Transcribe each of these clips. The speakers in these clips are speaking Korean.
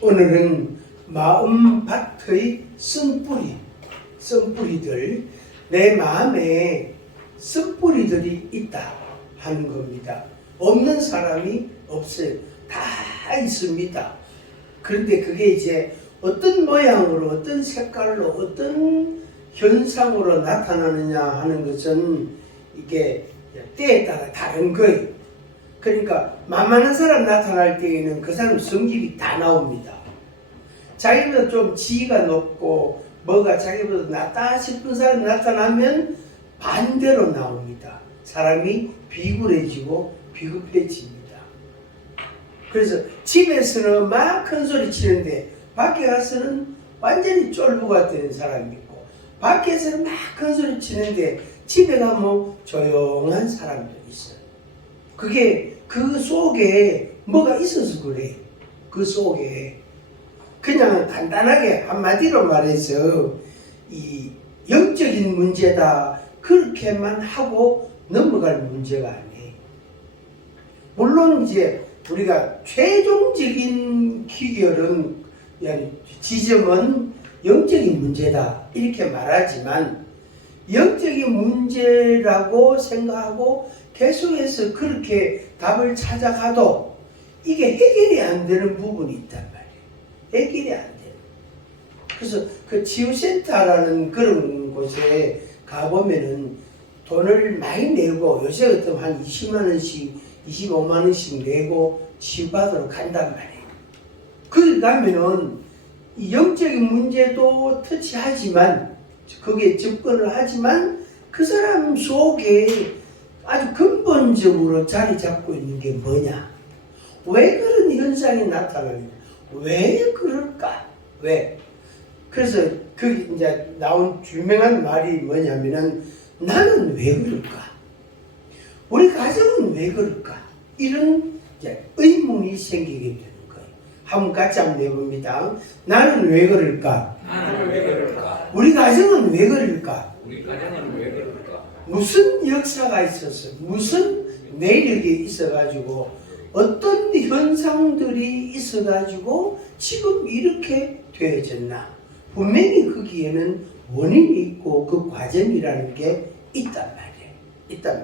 오늘은 마음밭의 쓴뿌리들, 내 마음에 쓴뿌리들이 있다 하는 겁니다. 없는 사람이 없어요. 다 있습니다. 그런데 그게 이제 어떤 모양으로, 어떤 색깔로, 어떤 현상으로 나타나느냐 하는 것은 이게 때에 따라 다른 거예요. 그러니까 만만한 사람 나타날 때에는 그 사람 성질이 다 나옵니다. 자기보다 좀 지위가 높고 뭐가 자기보다 낫다 싶은 사람 나타나면 반대로 나옵니다. 사람이 비굴해지고 비급해집니다. 그래서 집에서는 막 큰 소리 치는데 밖에 가서는 완전히 쫄보가 되는 사람이 있고, 밖에서는 막 큰 소리 치는데 집에 가면 조용한 사람도 있어요. 그게 그 속에 뭐가 있어서 그래요. 그 속에 그냥 간단하게 한마디로 말해서 이 영적인 문제다 그렇게만 하고 넘어갈 문제가 아니에요. 물론 이제 우리가 최종적인 기결은, 지점은 영적인 문제다 이렇게 말하지만, 영적인 문제라고 생각하고 계속해서 그렇게 답을 찾아가도 이게 해결이 안 되는 부분이 있단 말이에요. 해결이 안 돼요. 그래서 그 치유센터라는 그런 곳에 가보면은 돈을 많이 내고, 요새 같으면 한 20만 원씩 25만 원씩 내고 치유받으러 간단 말이에요. 거기 가면은 이 영적인 문제도 터치하지만, 거기에 접근을 하지만 그 사람 속에 아주 근본적으로 자리 잡고 있는 게 뭐냐? 왜 그런 현상이 나타나느냐? 왜 그럴까? 왜? 그래서 그 이제 나온 유명한 말이 뭐냐면은, 나는 왜 그럴까? 우리 가정은 왜 그럴까? 이런 이제 의문이 생기게 되는 거예요. 한번 같이 한번 해봅니다. 나는 왜 그럴까? 나는 왜 그럴까? 우리 가정은 왜 그럴까? 우리 가정은 왜 그럴까? 무슨 역사가 있었어? 무슨 내력이 있어가지고, 어떤 현상들이 있어가지고 지금 이렇게 되어졌나? 분명히 거기에는 원인이 있고 그 과정이라는 게 있단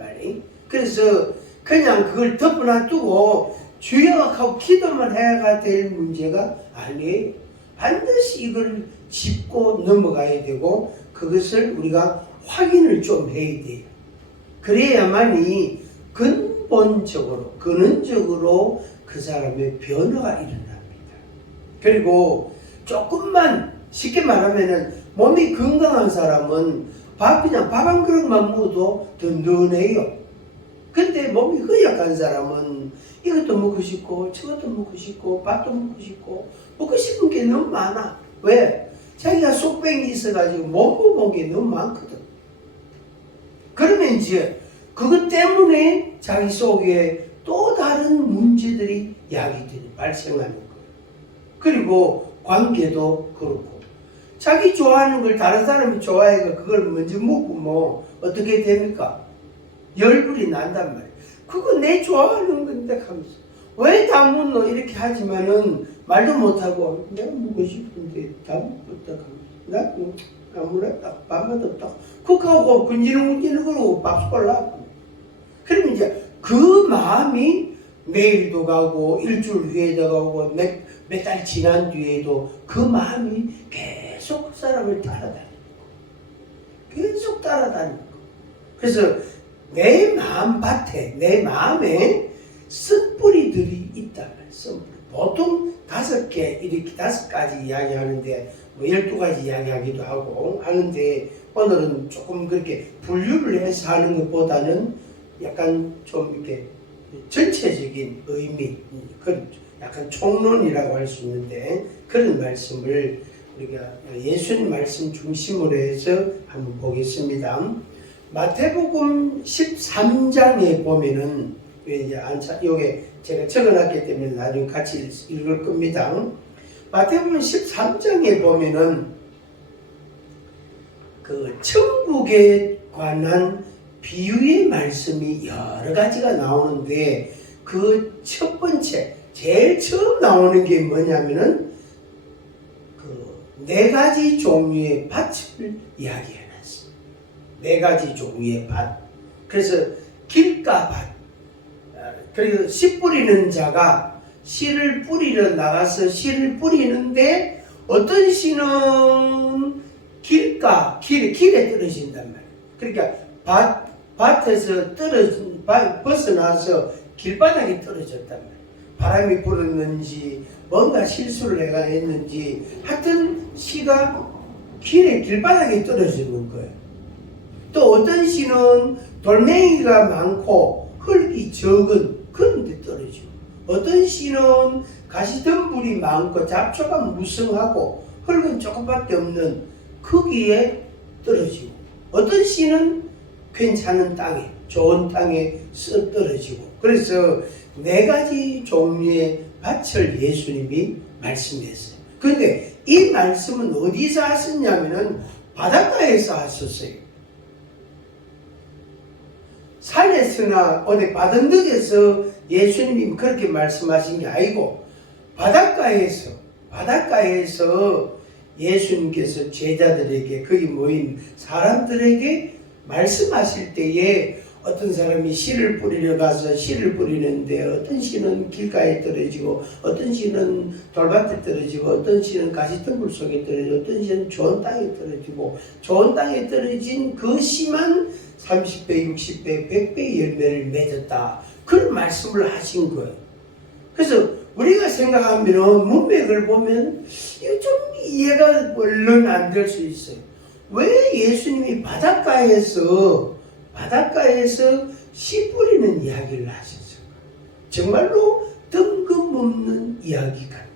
말이에요. 그래서 그냥 그걸 덮어놔두고 주여 하고 기도만 해야 될 문제가 아니에요. 반드시 이걸 짚고 넘어가야 되고, 그것을 우리가 확인을 좀 해야 돼요. 그래야만이 근본적으로, 근원적으로 그 사람의 변화가 일어납니다. 그리고 조금만 쉽게 말하면은, 몸이 건강한 사람은 그냥 밥 한 그릇만 먹어도 든든해요. 근데 몸이 허약한 사람은 이것도 먹고 싶고 저것도 먹고 싶고 밥도 먹고 싶고 먹고 싶은 게 너무 많아. 왜? 자기가 속병이 있어가지고 못 먹은 게 너무 많거든. 그러면 이제 그것 때문에 자기 속에 또 다른 문제들이 야기들이 발생하는 거예요. 그리고 관계도 그렇고, 자기 좋아하는 걸 다른 사람이 좋아해가 그걸 먼저 먹고 뭐 어떻게 됩니까? 열불이 난단 말이에요. 그거 내 좋아하는 건데 하면서 왜 다 묻노 이렇게 하지만은 말도 못하고, 내가 먹고 싶은데 다 먹었다 하면서 나 아무나 딱 밥만 없다 그거 하고 군지는 그러고 밥숟갈 놔고, 그러면 이제 그 마음이 내일도 가고 일주일 후에도 가고 몇 달 지난 뒤에도 그 마음이 계속 그 사람을 따라다니는 거, 계속 따라다니는 거. 그래서 내 마음밭에, 내 마음에 쓴뿌리들이 있다면, 쓴뿌리. 보통 5개, 이렇게 5가지 이야기하는데, 뭐 12가지 이야기하기도 하고 하는데, 오늘은 조금 그렇게 분류를 해서 하는 것보다는 약간 좀 이렇게 전체적인 의미, 그런 약간 총론이라고 할 수 있는데, 그런 말씀을 우리가 예수님 말씀 중심으로 해서 한번 보겠습니다. 마태복음 13장에 보면은, 이제 요게 제가 적어놨기 때문에 나중에 같이 읽을 겁니다. 마태복음 13장에 보면은 그 천국에 관한 비유의 말씀이 여러 가지가 나오는데, 그 첫 번째, 제일 처음 나오는 게 뭐냐면은 네 가지 종류의 밭을 이야기해놨습니다. 네 가지 종류의 밭. 그래서 길가밭. 그리고 씨 뿌리는 자가 씨를 뿌리러 나가서 씨를 뿌리는데 어떤 씨는 길에 떨어진단 말이에요. 그러니까 밭에서 벗어나서 길바닥에 떨어졌단 말이에요. 바람이 불었는지 뭔가 실수를 내가 했는지 하여튼 씨가 길바닥에 떨어지는 거예요. 또 어떤 씨는 돌멩이가 많고 흙이 적은 그런 데 떨어지고, 어떤 씨는 가시덤불이 많고 잡초가 무성하고 흙은 조금밖에 없는 거기에 떨어지고, 어떤 씨는 괜찮은 땅에, 좋은 땅에 떨어지고. 그래서 네 가지 종류의 밭을 예수님이 말씀했어요. 그런데 이 말씀은 어디서 하셨냐면은 바닷가에서 하셨어요. 산에서나 어디 바닷가에서 예수님이 그렇게 말씀하신 게 아니고 바닷가에서 예수님께서 제자들에게, 거기 모인 사람들에게 말씀하실 때에 어떤 사람이 씨를 뿌리러 가서 씨를 뿌리는데 어떤 씨는 길가에 떨어지고 어떤 씨는 돌밭에 떨어지고 어떤 씨는 가시덤불 속에 떨어지고 어떤 씨는 좋은 땅에 떨어지고, 좋은 땅에 떨어진 그 씨만 30배, 60배, 100배의 열매를 맺었다. 그런 말씀을 하신 거예요. 그래서 우리가 생각하면 문맥을 보면 이거 좀 이해가 얼른 안 될 수 있어요. 왜 예수님이 바닷가에서 씨 뿌리는 이야기를 하셨을까? 정말로 뜬금없는 이야기 같아요.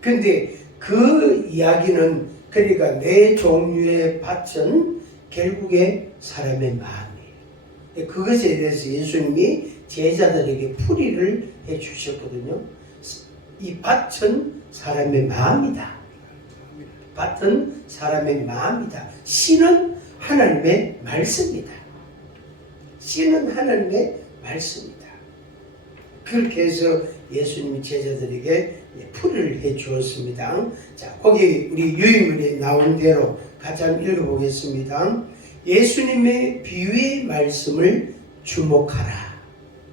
근데 그 이야기는, 그러니까 네 종류의 밭은 결국에 사람의 마음이에요. 그것에 대해서 예수님이 제자들에게 풀이를 해 주셨거든요. 이 밭은 사람의 마음이다. 밭은 사람의 마음이다. 씨는 하나님의 말씀이다. 씨는 하나님의 말씀이다. 그렇게 해서 예수님이 제자들에게 풀이를 해 주었습니다. 자, 거기 우리 유인물에 나온 대로 같이 한번 읽어보겠습니다. 예수님의 비유의 말씀을 주목하라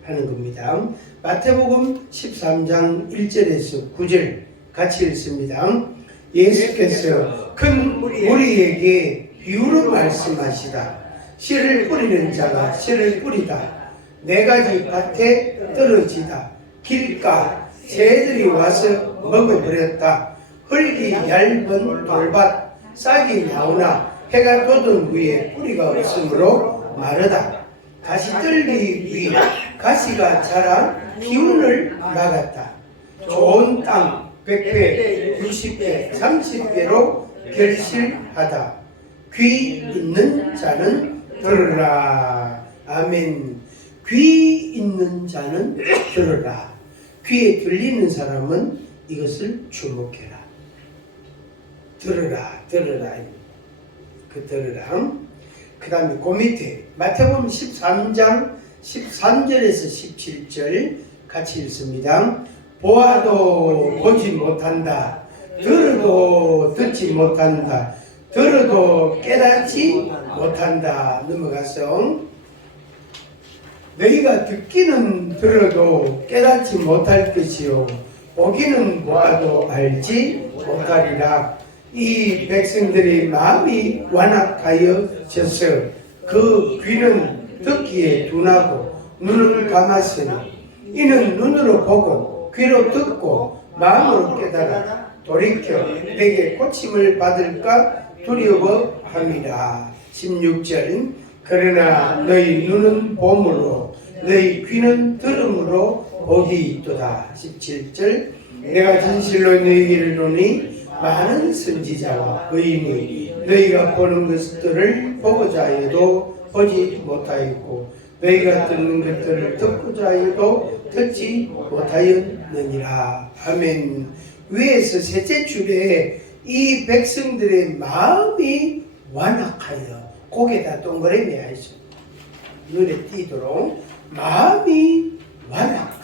하는 겁니다. 마태복음 13장 1절에서 9절 같이 읽습니다. 예수께서 큰 무리에게 비유로 말씀하시다. 씨를 뿌리는 자가 씨를 뿌리다. 네 가지 밭에 떨어지다. 길가 새들이 와서 먹어버렸다. 흙이 얇은 돌밭 싹이 나오나 해가 돋은 후에 뿌리가 없으므로 마르다. 가시떨기 위 가시가 자라 기운을 막았다. 좋은 땅 100배, 60배, 30배로 결실하다. 귀 있는 자는 들으라. 아멘. 귀 있는 자는 들으라. 귀에 들리는 사람은 이것을 주목해라. 들으라. 그 들으라. 그 다음에 그 밑에 마태복음 13장 13절에서 17절 같이 읽습니다. 보아도 보지 못한다. 들어도 듣지 못한다. 들어도 깨닫지 못한다. 넘어가서 너희가 듣기는 들어도 깨닫지 못할 것이요 보기는 보아도 알지 못하리라. 이 백성들의 마음이 완악하여져서 그 귀는 듣기에 둔하고 눈을 감았으니 이는 눈으로 보고 귀로 듣고 마음으로 깨달아 돌이켜 내게 고침을 받을까 두려워함이라. 16절 그러나 너희 눈은 봄으로 너희 귀는 들음으로 복이 있도다. 17절 내가 진실로 너희를 이르노니 많은 선지자와 의인이 너희가 보는 것들을 보고자 해도 보지 못하였고 너희가 듣는 것들을 듣고자 해도 듣지 못하였느니라. 아멘. 위에서 셋째 줄에 이 백성들의 마음이 완악하여, 고개다 동그라미 하죠. 눈에 띄도록 마음이 완악하여.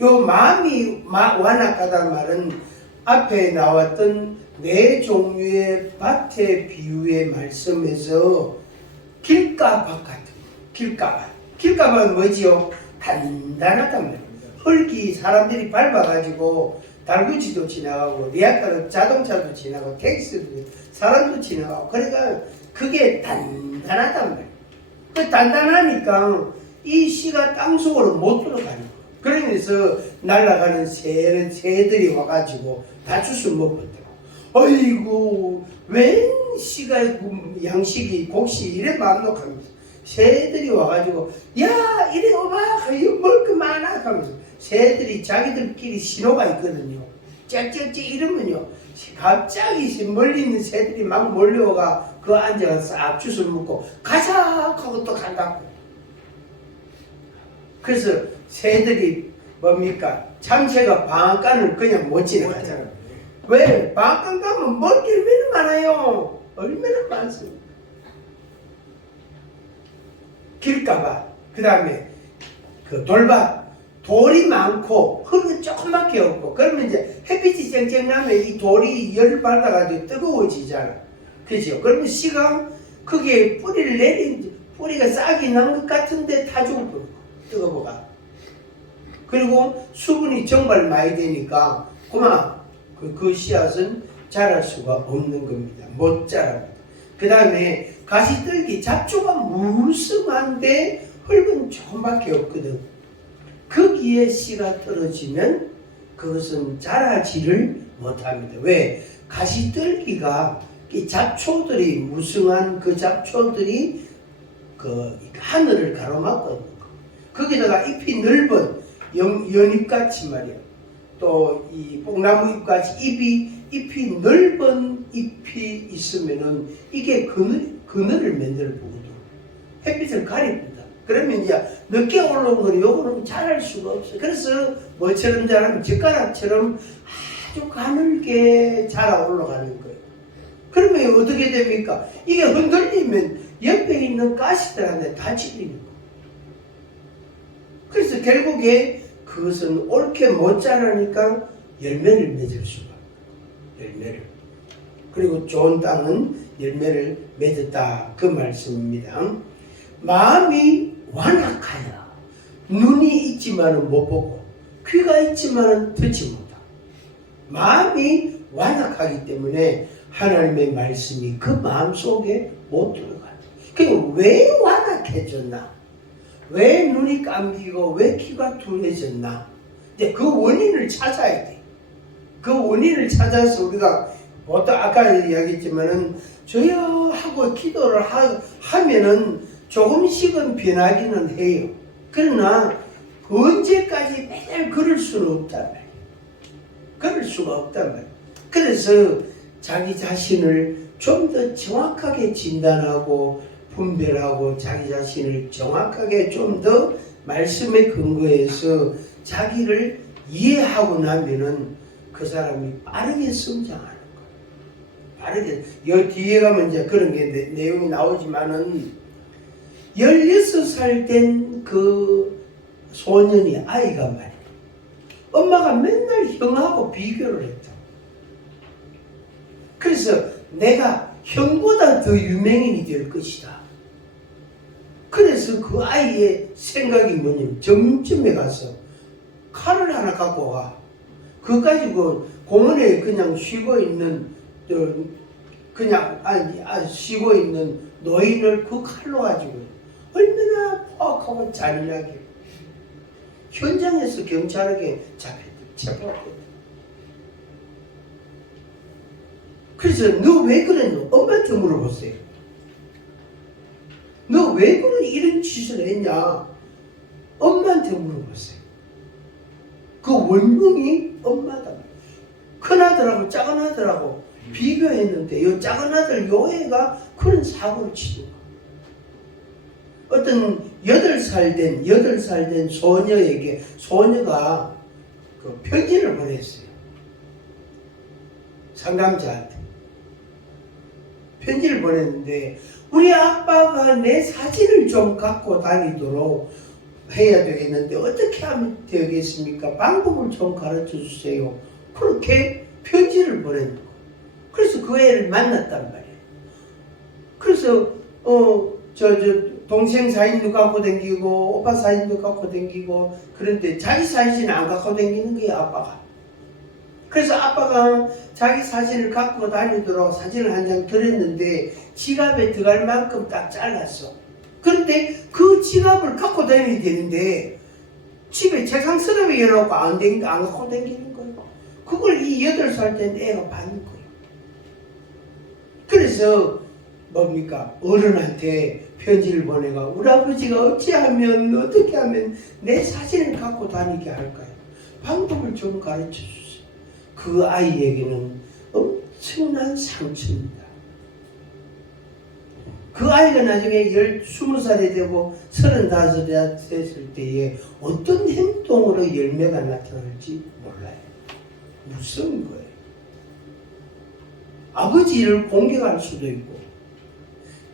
요 마음이 완악하다는 말은 앞에 나왔던 네 종류의 밭의 비유의 말씀에서 길가밭 같은 길가밭. 길가밭은 뭐지요? 단단하단 말이에요. 흙이 사람들이 밟아가지고 달구지도 지나가고 리아카도 자동차도 지나가고 택시도 사람도 지나가고 그러니까 그게 단단하단 말이에요. 그 단단하니까 이 씨가 땅속으로 못 들어가는 거예요. 그러면서 날아가는 새들이 와가지고 다 주워 먹었더라고. 어이구 웬 씨가 양식이 곡식 이래 만족하면서 새들이 와가지고 야 이래 오마 이거 먹을 거 많아 하면서 새들이 자기들끼리 신호가 있거든요. 짹짹짹 이러면요 갑자기 멀리 있는 새들이 막 몰려오가 그 앉아서 싹 주워 먹고 가자 하고 또 간다고. 그래서 새들이 뭡니까? 참새가 방앗간을 그냥 못 지나가잖아요. 왜? 방앗간 가면 먹을 게 얼마나 많아요. 얼마나 많습니다. 길가밭, 그 다음에 그 돌밭, 돌이 많고 흙은 조금밖에 없고 그러면 이제 햇빛이 쨍쨍 나면 이 돌이 열을 받아가지고 뜨거워지잖아. 그죠? 그러면 씨가 거기에 뿌리를 내린 뿌리가 싹이 난 것 같은데 다 죽어버리고 뜨거워가. 그리고 수분이 정말 많이 되니까 그만 그 씨앗은 자랄 수가 없는 겁니다. 못 자랍니다. 그 다음에 가시떨기 잡초가 무성한데 흙은 조금밖에 없거든. 거기에 씨가 떨어지면 그것은 자라지를 못합니다. 왜? 가시떨기가 이 잡초들이 무성한 그 잡초들이 그 하늘을 가로막고 있는 거. 거기다가 잎이 넓은 연잎같이 말이야. 또 이 뽕나무 잎같이 잎이 넓은 잎이 있으면은 이게 그늘을 만들어 보거든. 햇빛을 가립니다. 그러면 이제 늦게 올라온 거는 요거는 자랄 수가 없어요. 그래서 뭐처럼 자라면 젓가락처럼 아주 가늘게 자라 올라가는 거예요. 그러면 어떻게 됩니까? 이게 흔들리면 옆에 있는 가시들한테 다 찔리는 거예요. 그래서 결국에 그것은 옳게 못 자라니까 열매를 맺을 수가 없어요. 열매를. 그리고 좋은 땅은 열매를 맺었다. 그 말씀입니다. 마음이 완악하여 눈이 있지만은 못 보고 귀가 있지만은 듣지 못하고 마음이 완악하기 때문에 하나님의 말씀이 그 마음 속에 못 들어가요. 그럼 왜 완악해졌나? 왜 눈이 감기고 왜 귀가 둔해졌나? 이제 그 원인을 찾아야 돼. 그 원인을 찾아서 우리가 보통 아까 이야기했지만은 저요 하고 기도를 하면은 조금씩은 변하기는 해요. 그러나 언제까지 매일 그럴 수는 없단 말이에요. 그럴 수가 없단 말이에요. 그래서 자기 자신을 좀 더 정확하게 진단하고 분별하고 자기 자신을 정확하게 좀 더 말씀에 근거해서 자기를 이해하고 나면은 그 사람이 빠르게 성장하는 거예요. 빠르게. 여 뒤에 가면 이제 그런 게 내용이 나오지만은 16살 된 그 소년이 아이가 말이야. 엄마가 맨날 형하고 비교를 했다. 그래서 내가 형보다 더 유명인이 될 것이다. 그래서 그 아이의 생각이 뭐냐면 점점에 가서 칼을 하나 갖고 가. 그거 가지고 공원에 그냥 쉬고 있는 쉬고 있는 노인을 그 칼로 가지고 얼마나 포악하고 잔인하게 현장에서 경찰에게 체포했거든. 그래서 너 왜 그랬노? 엄마한테 물어보세요. 너 왜 이런 짓을 했냐? 엄마한테 물어보세요. 그 원흉이 엄마다. 큰아들하고 작은아들하고 비교했는데 이 작은아들 요 애가 그런 사고를 치는 거야. 어떤 8살 된 소녀에게 소녀가 그 편지를 보냈어요. 상담자한테 편지를 보냈는데 우리 아빠가 내 사진을 좀 갖고 다니도록 해야 되겠는데 어떻게 하면 되겠습니까? 방법을 좀 가르쳐 주세요. 그렇게 편지를 보낸 거. 그래서 그 애를 만났단 말이에요. 그래서 동생 사진도 갖고 댕기고 오빠 사진도 갖고 댕기고 그런데 자기 사진은 안 갖고 댕기는 거예요, 아빠가. 그래서 아빠가 자기 사진을 갖고 다니도록 사진을 한 장 드렸는데 지갑에 들어갈 만큼 딱 잘랐어. 그런데 그 지갑을 갖고 다녀야 되는데 집에 책상 서랍에 열어놓고 안 갖고 다니는 거예요. 그걸 이 8살 된 애가 받는 거예요. 그래서 뭡니까? 어른한테 편지를 보내가 우리 아버지가 어떻게 하면 내 사진을 갖고 다니게 할까요? 방법을 좀 가르쳐 주세요. 그 아이에게는 엄청난 상처입니다. 그 아이가 나중에 20살이 되고 35이 됐을 때에 어떤 행동으로 열매가 나타날지 몰라요. 무서운 거예요. 아버지를 공격할 수도 있고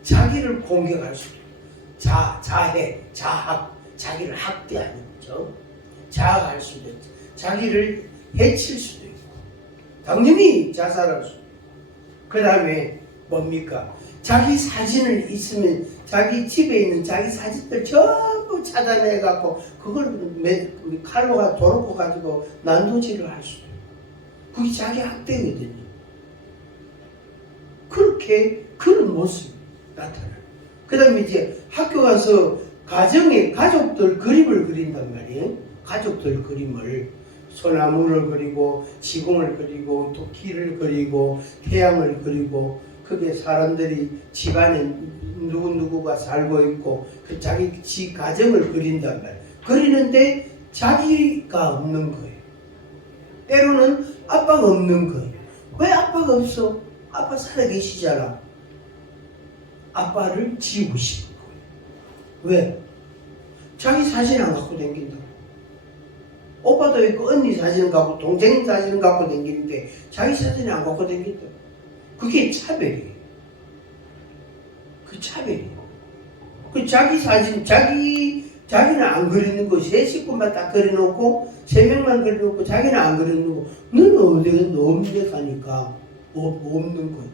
자기를 공격할 수도 있고 자해, 자학, 자기를 학대하는 거죠. 자학할 수도 있고 자기를 해칠 수도 있고 당연히 자살할 수도 있고 그 다음에 뭡니까? 자기 사진을 있으면 자기 집에 있는 자기 사진들 전부 차단해갖고 그걸 칼로 도로고 가지고 난도질을 할 수도 있고 그게 자기 학대거든요. 그렇게 그런 모습이 나타나요. 그 다음에 이제 학교 가서 가정에 가족들 그림을 그린단 말이에요. 가족들 그림을 소나무를 그리고 지공을 그리고 토끼를 그리고 태양을 그리고 그게 사람들이 집안에 누구누구가 살고 있고 그 자기 지 가정을 그린단 말이에요. 그리는데 자기가 없는 거예요. 때로는 아빠가 없는 거예요. 왜 아빠가 없어? 아빠 살아계시잖아. 아빠를 지우고 싶은 거예요. 왜? 자기 사진 안 갖고 다닌다고. 오빠도 있고 언니 사진을 갖고 동생 사진을 갖고 다니는데 자기 사진을 안 갖고 다닌다고. 그게 차별이에요. 그 차별이에요. 그 자기 사진, 자기는 안 그리는 거, 3식구만 딱 그려놓고, 3명만 그려놓고, 자기는 안 그려놓고, 너는 어디가 없는 데 가니까, 없는 거예요.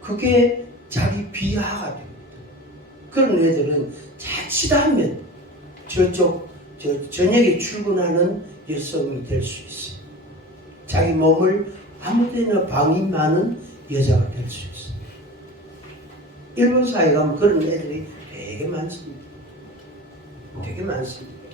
그게 자기 비하가 됩니다. 그런 애들은 자칫하면 저녁에 출근하는 여성이 될 수 있어요. 자기 몸을 아무데나 방이 많은 여자가 될 수 있어요. 일본 사회 가면 그런 애들이 되게 많습니다. 되게 많습니다.